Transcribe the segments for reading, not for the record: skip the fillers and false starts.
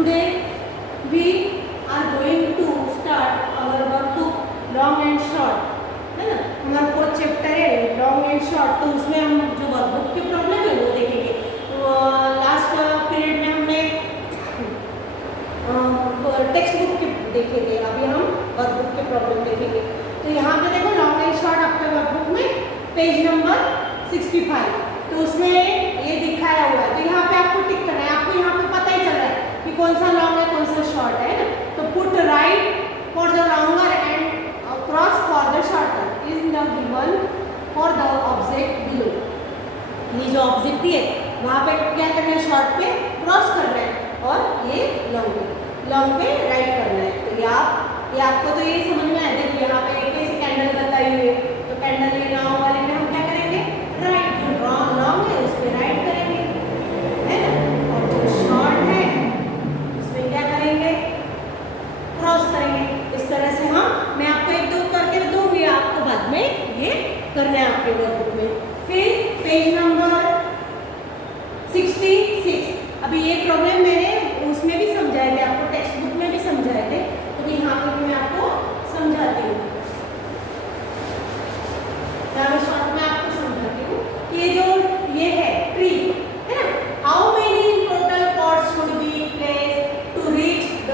Today we are going to start our workbook long and short, है ना। हमारा 4th chapter है long and short, तो उसमें हम जो वर्कबुक की प्रॉब्लम है वो देखेंगे। तो लास्ट पीरियड में हमने टेक्स्ट बुक के देखे थे, अभी हम वर्कबुक के प्रॉब्लम देखेंगे। तो यहाँ पे देखो लॉन्ग एंड शॉर्ट आपके वर्कबुक में पेज नंबर 65, तो उसमें ये दिखाया हुआ है। तो यहाँ पे आपको टिक करना है, आपको यहाँ पे पता ही चल रहा है कि कौन सा लॉन्ग है कौन सा शॉर्ट है ना। तो put right for the longer and cross for the shorter is the given for the object below. ये जो ऑब्जेक्ट है वहाँ पे क्या करना है, शॉर्ट पे क्रॉस करना है और ये लॉन्ग पे राइट करना है। तो ये आपको तो ये समझ में आया। देखिए यहाँ पे कैसे कैंडल बताई हुई है, तो कैंडल ये लॉन्ग वाले में हम क्या करेंगे, राइट। जो लॉन्ग है उस पर राइट करेंगे, है ना। और जो शॉर्ट है उसमें क्या करेंगे, क्रॉस करेंगे। इस तरह से मैं आपको एक दो करके दूंगी, आपको बाद में ये करना है आपके वर्कबुक में। फिर पेज नंबर 66, अभी ये प्रॉब्लम मैंने उसमें भी समझाए थे, आपको टेक्स्ट बुक में भी समझाए थे, तो यहाँ पे मैं आपको समझाती हूँ। मैं शॉर्ट में आपको समझाती हूँ। ये जो ये है ट्री, है ना। How many total pots should be place to reach the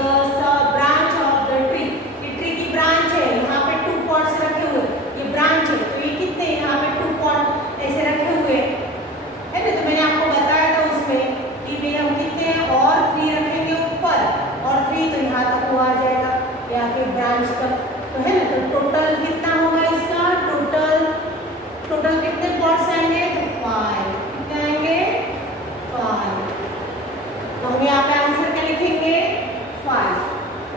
branch of the tree. ये ट्री की ब्रांच है, यहाँ पे 2 पॉट्स रखे हुए, ये ब्रांच है। तो ये कितने, यहाँ पे 2 पॉट ऐसे रखे हुए है ना। तो मैंने आपको बताया था उसमें कि भाई हम कितने और 3 रखेंगे ऊपर, और 3 तो यहाँ तक वो आ जाएगा, यहाँ के ब्रांच तक, तो है ना। तो टोटल कितना होगा इसका, टोटल कितने पॉट्स आएंगे, तो 5। कितने आएंगे, 5। तो हम यहाँ पे आंसर क्या लिखेंगे, 5,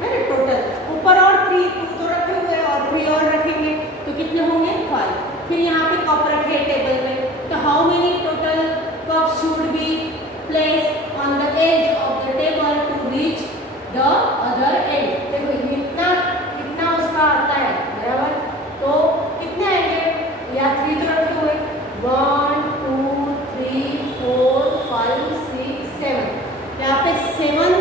है ना। टोटल ऊपर और 3, 2 तो रखे हुए और 3 और रखेंगे, तो कितने होंगे, 5। फिर यहाँ पे कप रखे टेबल में, तो how many total cups should be place on the edge of the table to reach the other end. देखो कितना उसका आता है, बराबर। तो कितने आएंगे, या 3 तो रखे हुए, 1 2 3 4 5 6 7, यहाँ पे 7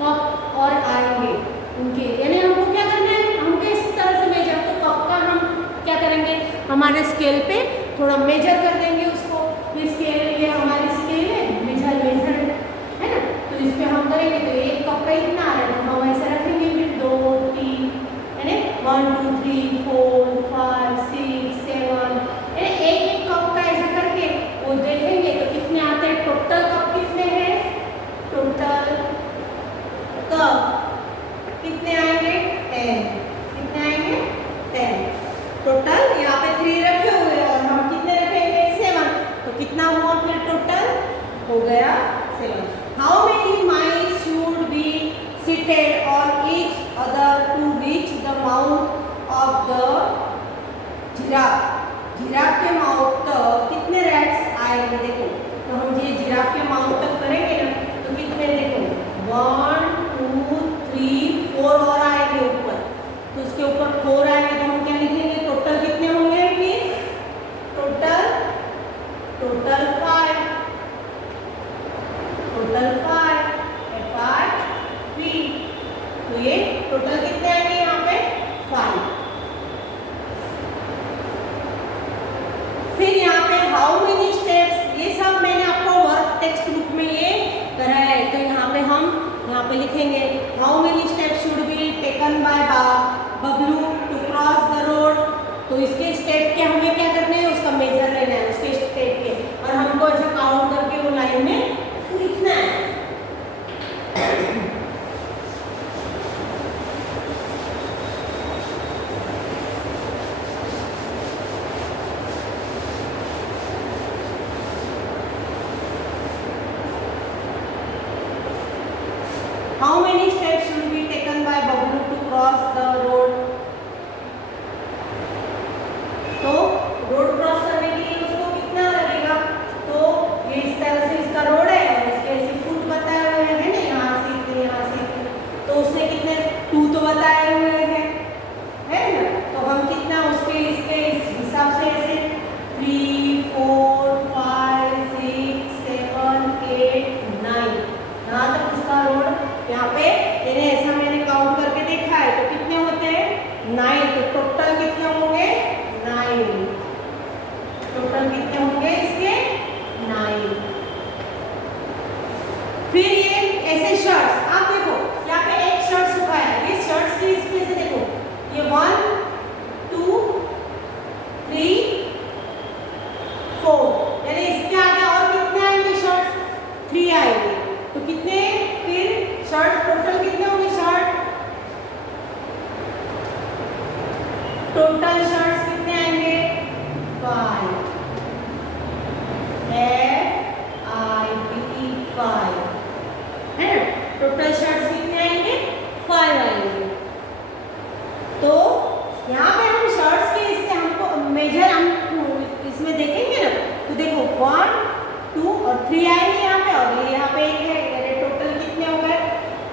कप और आएंगे उनके। यानी हमको क्या करना है, हमको इस तरह से मेजर, तो कप का हम क्या करेंगे, हमारे स्केल पे थोड़ा मेजर कर देंगे उसको। ये स्केल, ये हमारी स्केल है, मेजर है ना। तो इस पे हम करेंगे, तो एक कप का इतना आ रहा है, तो हम ऐसे रखेंगे, फिर 2 3, यानी 1 2 3 4 5 6 7, एक कप का ऐसा करके वो देखेंगे तो कितने आते हैं। टोटल कप कितने हैं, टोटल कप कितने आएंगे, 10। कितने आएंगे, 10 टोटल। यहाँ पे 3 रखे हुए और हम कितने रखेंगे, 7, तो कितना हुआ फिर टोटल, हो गया 7। How many mice should be seated on each other to reach the mouth of the giraffe. Giraffe के माउथ तक कितने रैट्स आएंगे, देखो। तो हम ये जिराफ के माउथ तक करेंगे ना, तो कितने, देखो 1 2 3 4 और आएंगे ऊपर, तो उसके ऊपर 4 आएंगे, तो हम क्या लिखेंगे, टोटल कितने होंगे, फिर टोटल 5, टोटल 5 3। तो ये टोटल कितने आएंगे यहाँ पे, 5। फिर यहाँ पे हाउ मेनी स्टेप्स, ये सब मैंने आपको वर्क टेक्स्ट बुक में ये कराया है। तो यहाँ पे लिखेंगे how many steps should be taken by Bablu to cross the road. तो इसके स्टेप के हमें क्या करना है, उसका मेजर लेना है, उसके स्टेप के, और हमको ऐसा काउंट करके वो लाइन में लिखना है। How many steps should be taken by Bablu to cross the road?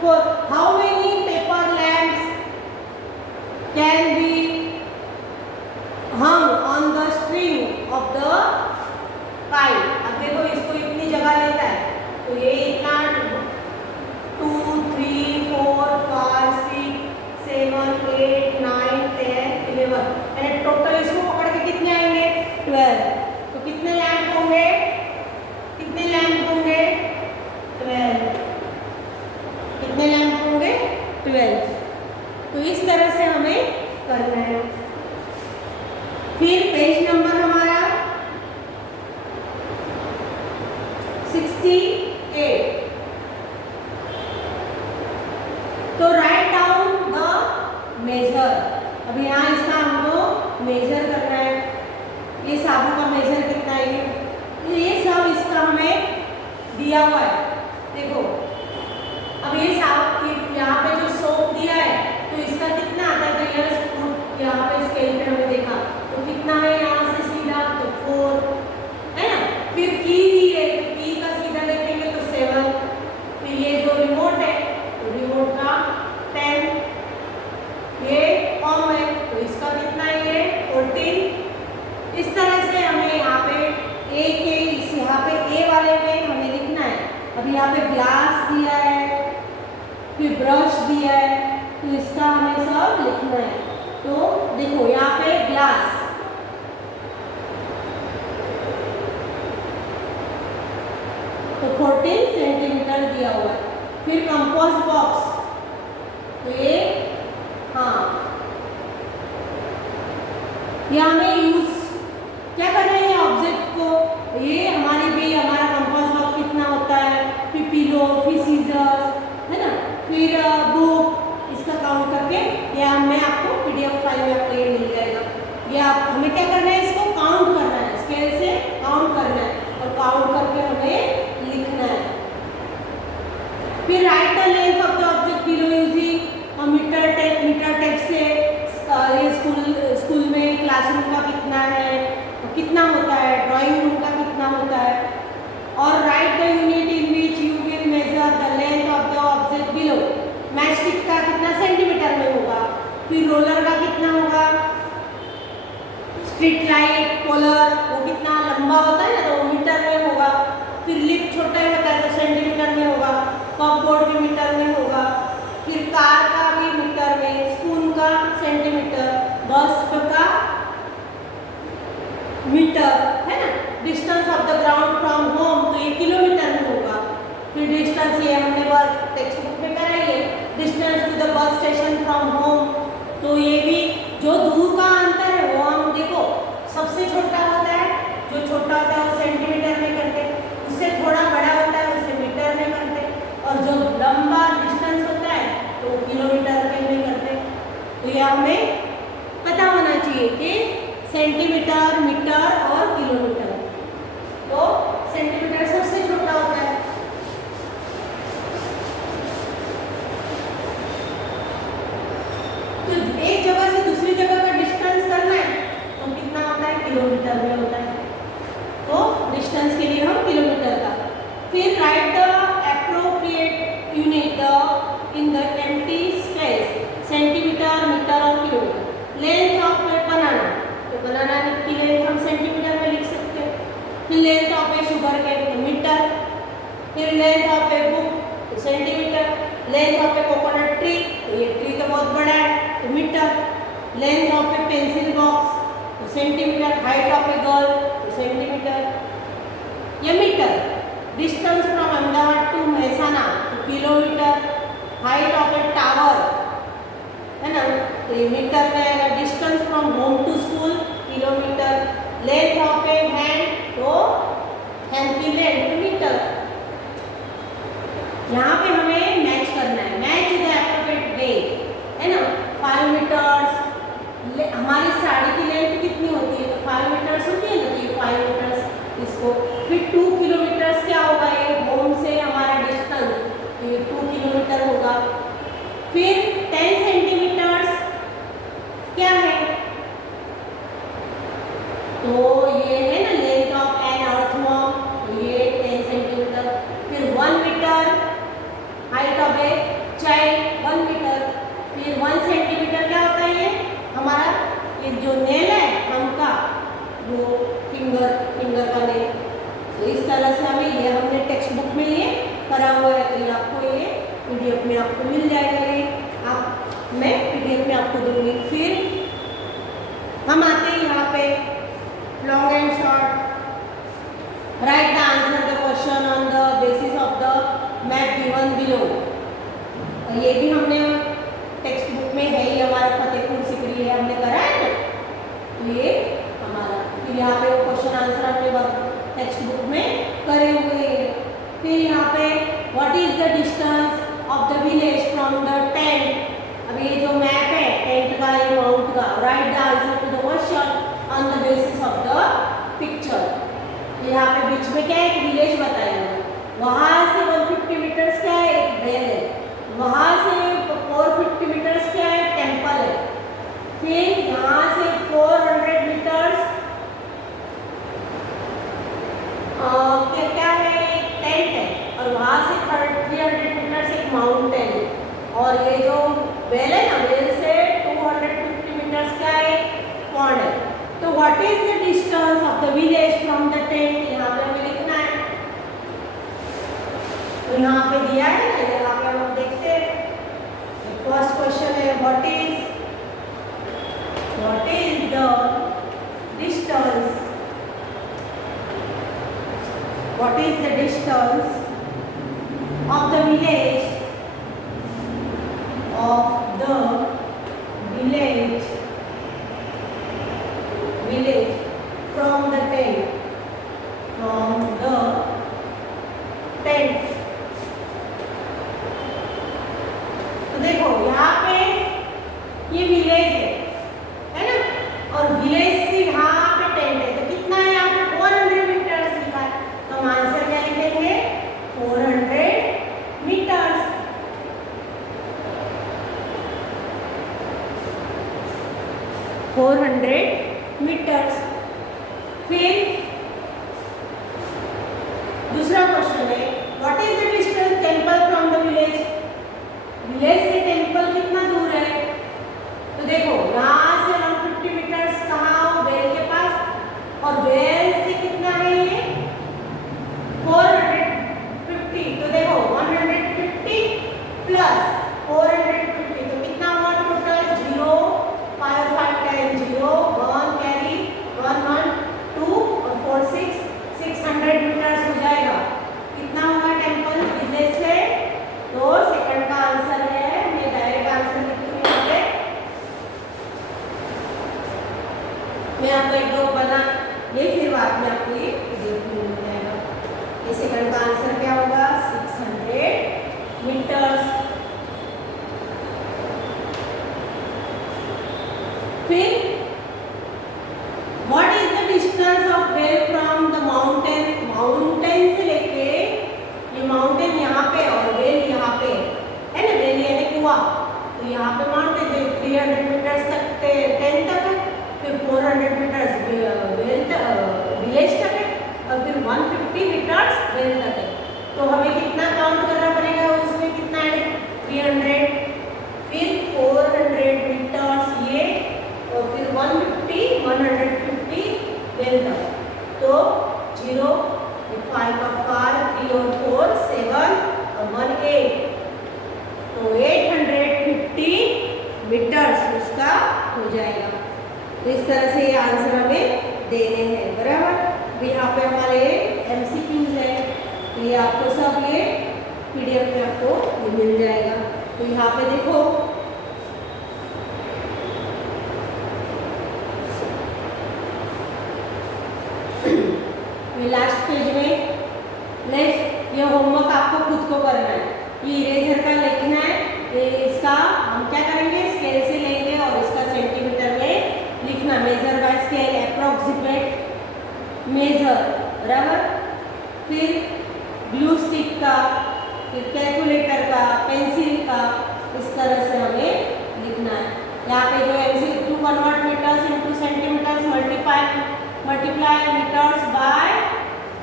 4. How many paper lamps can be hung on the string of the kite? अब देखो इसको इतनी जगह लेता है तो ये इतना 2, 3, 4, 5, 6, 7, 8, 9, 10, 11 यानी टोटल इसको पकड़ के कितने आएंगे 12. तो कितने लैंप होंगे 12. कितने लैंप होंगे 12. तो इस तरह से हमें करना है. फिर पेज नंबर हमारा 68. तो राइट डाउन द मेजर. अब यहाँ इसका हमको मेजर करना है. ये साबुन का मेजर कितना है ये सब इसका हमें दिया हुआ है. देखो अब ये साबुन यहाँ पे जो सोप दिया है तो इसका कितना आता है तो ये यहाँ पे स्केल पे हमने देखा तो कितना है यहाँ से सीधा तो 4 है ना. फिर की दी है तो की का सीधा देखेंगे तो 7. फिर ये जो रिमोट है तो रिमोट का 10. ये कॉम है तो इसका कितना है ये 14. इस तरह से हमें यहाँ पे ए के यहाँ पे ए वाले में हमें लिखना है. अब यहाँ पे ग्लास दिया है फिर ब्रश दिया है तो इसका हमें सब लिखना है. तो देखो यहाँ पे ग्लास तो 14 सेंटीमीटर दिया हुआ है. फिर कंपोस्ट बॉक्स तो ये हाँ ये हमें यूज क्या कर रहे हैं ऑब्जेक्ट को. ये हमारे भी हमारा कंपोस्ट बॉक्स कितना होता है. फिर पिलो फिर सीजर्स है ना. फिर बुक इसका काउंट करके या मैं आपको PDF फाइल में आपको ये मिल जाएगा. ये आप हमें क्या करना है इसको काउंट करना है. स्केल से काउंट करना है और काउंट करके हमें लिखना है. फिर write the length of the object below using metre tape से ये स्कूल में क्लासरूम का कितना है कितना होता है ड्राइंग रूम का कितना होता है. और right the unit in which you will measure the length of the object below. Match stick का कितना सेंटीमीटर में होगा. फिर रोलर का कितना होगा. स्ट्रीट लाइट पोलर वो कितना लंबा होता है ना तो वो मीटर में होगा. फिर लिफ्ट छोटा होता है तो सेंटीमीटर में होगा. कपबोर्ड भी मीटर में होगा. फिर कार का भी मीटर में. स्पून का सेंटीमीटर. बस का मीटर है ना. Distance of the ground from home तो ये किलोमीटर में होगा. फिर डिस्टेंस ये हमने टेक्स्ट बुक में कराई है. Distance to the bus station from home तो ये भी जो दूर का अंतर है वो हम देखो सबसे छोटा होता है. जो छोटा होता है वो सेंटीमीटर में करते हैं. उससे थोड़ा बड़ा होता है उसे मीटर में करते हैं. और जो लंबा डिस्टेंस होता है तो वो किलोमीटर में करते हैं. तो ये हमें पता होना चाहिए कि सेंटीमीटर मीटर और किलोमीटर. तो सेंटीमीटर सबसे छोटा होता है. तो एक जगह से दूसरी जगह का डिस्टेंस करना है तो कितना होता है किलोमीटर में होता है. तो डिस्टेंस के लिए हम किलोमीटर का. फिर write the appropriate unit in the empty space centimetre metre और किलोमीटर. लेंथ ऑफ बनाना तो बनाना की लेंथ हम सेंटीमीटर में लिख सकते हैं. फिर length of a sugar cane तो मीटर. फिर लेंथ ऑफ ए बुक तो centimetre. Length of a coconut tree तो ये ट्री तो बहुत बड़ा है तो metre. Length of a pencil box तो centimetre. Height of a girl तो सेंटीमीटर या metre. Distance from Ahmedabad to Mehsana तो kilometre. Height of a tower है ना तो ये मीटर में आएगा. Distance from home to school kilometre. Length of A hand तो हैंड की लेंथ मीटर. यहाँ पे हमें मैच करना है. मैच द एप्रोप्रिएट वे है ना. 5 मीटर्स हमारी साड़ी की लेंथ कितनी होती है तो 5 मीटर्स होती है ना तो ये 5 मीटर्स इसको. फिर 2 किलोमीटर्स क्या होगा ये होम से हमारा डिस्टेंस तो ये 2 किलोमीटर होगा. फिर 10 सेंटीमीटर्स क्या है तो ये है ना लेंथ ऑफ एन अर्थवर्म तो ये 10 सेंटीमीटर. फिर 1 मीटर चाइल्ड 1 मीटर। फिर 1 सेंटीमीटर क्या होता है, ये हमारा ये जो नेल है हम का, वो फिंगर का नेल। तो इस तरह से हमें ये हमने टेक्स्ट बुक में ये करा हुआ है, तो ये आपको ये पीडीएफ में आपको मिल जाएगा। ये मैं पीडीएफ में आपको दूंगी। फिर हम आते हैं यहाँ पे long and short. Right the answer the question on the basis of the map given below. ये भी हमने टेक्स्ट बुक में है, ये हमारा फतेहपुर सिकरी है, हमने करा है ना, तो ये हमारा। फिर यहाँ पे वो क्वेश्चन आंसर हमने टेक्स्ट बुक में करे हुए हैं। फिर यहाँ पे what is the distance of the village from the tent. अब ये जो मैप है टेंट का, ये माउंट का, write the answer to the question on the basis of the picture. यहाँ पे बीच में क्या है, एक विलेज बताया, वहाँ से 150 मीटर्स क्या है, एक बेल है, वहाँ से 450 मीटर्स क्या है, टेम्पल है। फिर यहाँ से 400 मीटर्स क्या है, एक टेंट है, और वहाँ से 300 मीटर्स एक माउंटेन है। और ये जो बेल है ना, बेल से 250 मीटर्स क्या है, पॉन्ड है। तो what is the distance of the village from the tent, यहाँ पे हमें लिखना है। तो यहाँ पे दिया है ना, यहाँ पे हम देखते हैं। फर्स्ट क्वेश्चन है what is the distance, what is the distance of the village from the tent। तो देखो यहाँ पे ये विलेज है ना, और विलेज से यहाँ पे टेंट है, तो कितना है यहाँ पे 400 मीटर्स लिखा है। तो हम आंसर क्या लिखेंगे, 400 मीटर्स। फिर दूसरा क्वेश्चन है what is the distance temple from the village. Village से टेंपल कितना दूर है, तो देखो यहाँ से 150 मीटर्स कहाँ, वेल के पास, और वेल से कितना है ये 450। तो देखो 150 प्लस 450, तो कितना हुआ टोटल, 0 5 5 10 0 1 कैरी 1 1 2 और 4 6 600 मीटर्स हो जाएगा। कितना होगा टेंपल विलेज से, तो सेकंड का आंसर है। मैं डायरेक्ट आंसर लिखती हूँ यहाँ पे, मैं आपको एक दो बना ये, फिर बाद में आपको ये मिल जाएगा। ये सेकंड का आंसर क्या होगा, 600 मीटर्स। फिर what is the distance of well from the mountain. Mountain से लेके, ये माउंटेन यहाँ पे और वेल यहाँ पे है ना, वेल यानी कुआं, तो यहाँ पे माउंटेन 300 मीटर्स तक टेंट तक है, फिर 400 मीटर्स विलेज तक है, और फिर 150 मीटर्स वेल तक है। तो हमें कितना काउंट करना पड़ेगा, उसमें कितना है 300, फिर 400 मीटर्स ये, और फिर 150 150 वेल तक। तो 0 5 का 5 3 और 4 7 और 1 8, तो 850 मीटर्स उसका हो जाएगा। तो इस तरह से ये आंसर हमें देने हैं, बराबर। अभी यहाँ पे हमारे MCQs है, तो ये आपको सब ये PDF में आपको ये मिल जाएगा। तो यहाँ पे देखो लास्ट पेज में नेक्स्ट ये होमवर्क आपको खुद को करना है। ये इरेजर का लिखना है, ये इसका हम क्या करेंगे, स्केल से लेंगे और इसका सेंटीमीटर में लिखना, measure by scale, approximate measure, बराबर। फिर ग्लू स्टिक का, फिर कैलकुलेटर का, पेंसिल का, इस तरह से हमें लिखना है। यहाँ पे जो MCQ to convert metres into centimetres, multiply metres by,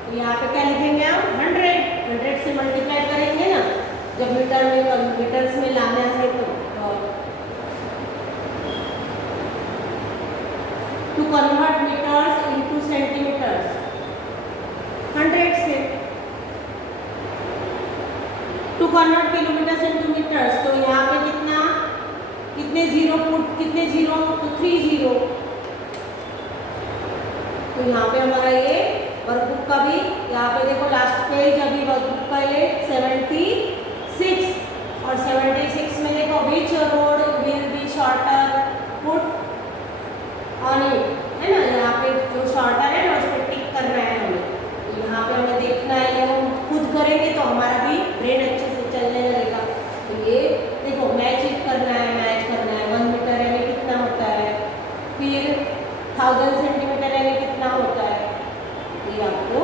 तो यहाँ पे क्या लिखेंगे हम 100 से मल्टीप्लाई करेंगे ना, जब मीटर्स में लाना है तो to convert metres into centimetres 100 से, to convert kilometres into metres, तो यहाँ पे कितने जीरो तो 3 जीरो। तो यहाँ पे हमारा ये वर्कबुक का भी, यहाँ पे देखो लास्ट पेज अभी वर्कबुक का ये 76 और 76 में देखो विच road will be shorter put on it, है ना। यहाँ पे जो शॉर्टर है ना उस पर टिक करना है हमें। तो यहाँ पे हमें देखना है, ये हम खुद करेंगे तो हमारा भी ब्रेन अच्छे से चलने लगेगा। तो ये देखो मैच करना है 1 मीटर यानी कितना होता है, फिर 1000 सेंटीमीटर यानी कितना होता है, ये आपको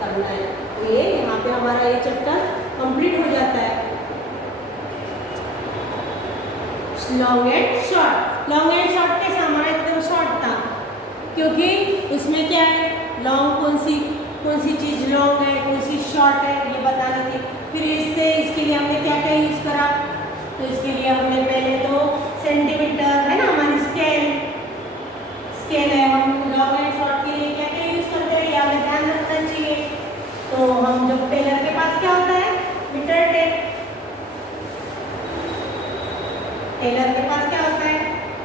करना है। तो ये यहाँ पे हमारा ये चैप्टर कंप्लीट हो जाता है। Long and short, long and short कैसे, हमारा एकदम शॉर्ट था क्योंकि उसमें क्या है, लॉन्ग कौन सी चीज़ लॉन्ग है, कौन सी शॉर्ट है, ये बतानी थी। फिर इसके लिए हमने क्या क्या यूज़ करा, तो इसके लिए हमने पहले तो सेंटीमीटर है ना, हमारी स्केल है। हम लॉन्ग एंड शॉर्ट के लिए क्या क्या यूज़ करते हैं, ये हमें ध्यान रखना चाहिए। तो हम जब टेलर के पास क्या होता है, मीटर टेप, टेलर के पास क्या होता है,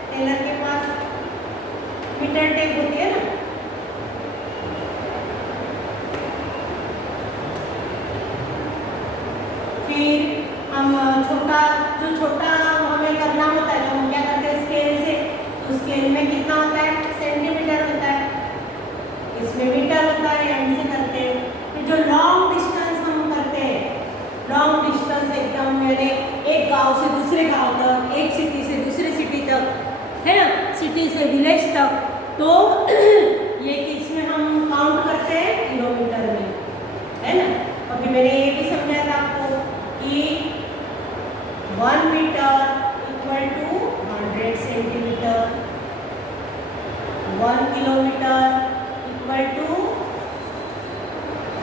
टेलर के पास मीटर टेप होती है ना। फिर हम छोटा हमें करना होता है तो हम क्या करते हैं, स्केल से। तो स्केल में कितना होता है, सेंटीमीटर होता है, इसमें मीटर होता है, एंड से करते हैं। फिर जो लॉन्ग डिस्टेंस हम करते हैं, लॉन्ग डिस्टेंस एकदम मैंने एक गांव से दूसरे गांव तक, एक सिटी से दूसरी सिटी तक, है ना, सिटी से विलेज तक, तो ये किसमें हम काउंट करते हैं, किलोमीटर में, है ना। अभी मैंने ये भी समझाया था आपको कि 1 metre equal to 100 centimetre, 1 kilometre equal to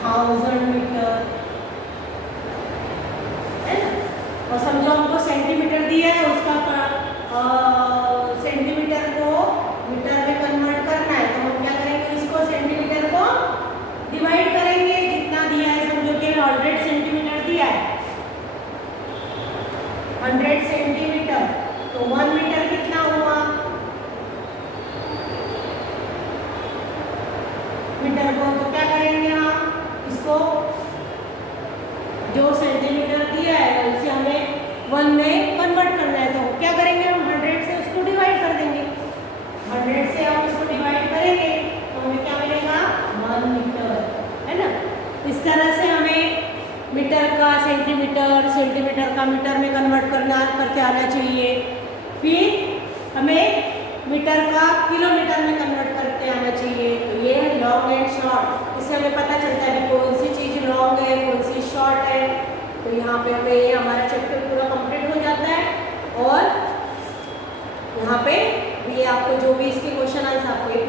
1000 metre, है ना। और समझो हमको सेंटीमीटर दिया है, उसका सेंटीमीटर को मीटर में कन्वर्ट करना है, तो हम क्या करेंगे, इसको सेंटीमीटर को डिवाइड करेंगे, जितना दिया है, समझो कि 100 सेंटीमीटर दिया है, 100 सेंटीमीटर, तो 1 मीटर कितना हुआ, मीटर को तो क्या करेंगे हम, इसको जो सेंटीमीटर दिया है उसे हमें 1 में कन्वर्ट करना है, तो क्या करेंगे हम 100 से उसको डिवाइड कर देंगे। 100 से हम उसको डिवाइड करेंगे तो हमें क्या मिलेगा, 1 मीटर, है ना। इस तरह से हमें मीटर का सेंटीमीटर, सेंटीमीटर का मीटर में कन्वर्ट करते आना चाहिए। फिर हमें मीटर का किलोमीटर में कन्वर्ट करते आना चाहिए। तो ये है लॉन्ग एंड शॉर्ट, इससे हमें पता चलता है कि कौन सी चीज़ लॉन्ग है, कौन सी शॉर्ट है। तो यहाँ पे हमें ये हमारा चैप्टर पूरा कंप्लीट हो जाता है। और यहाँ पे ये आपको जो भी इसके क्वेश्चन आंसर आपको एक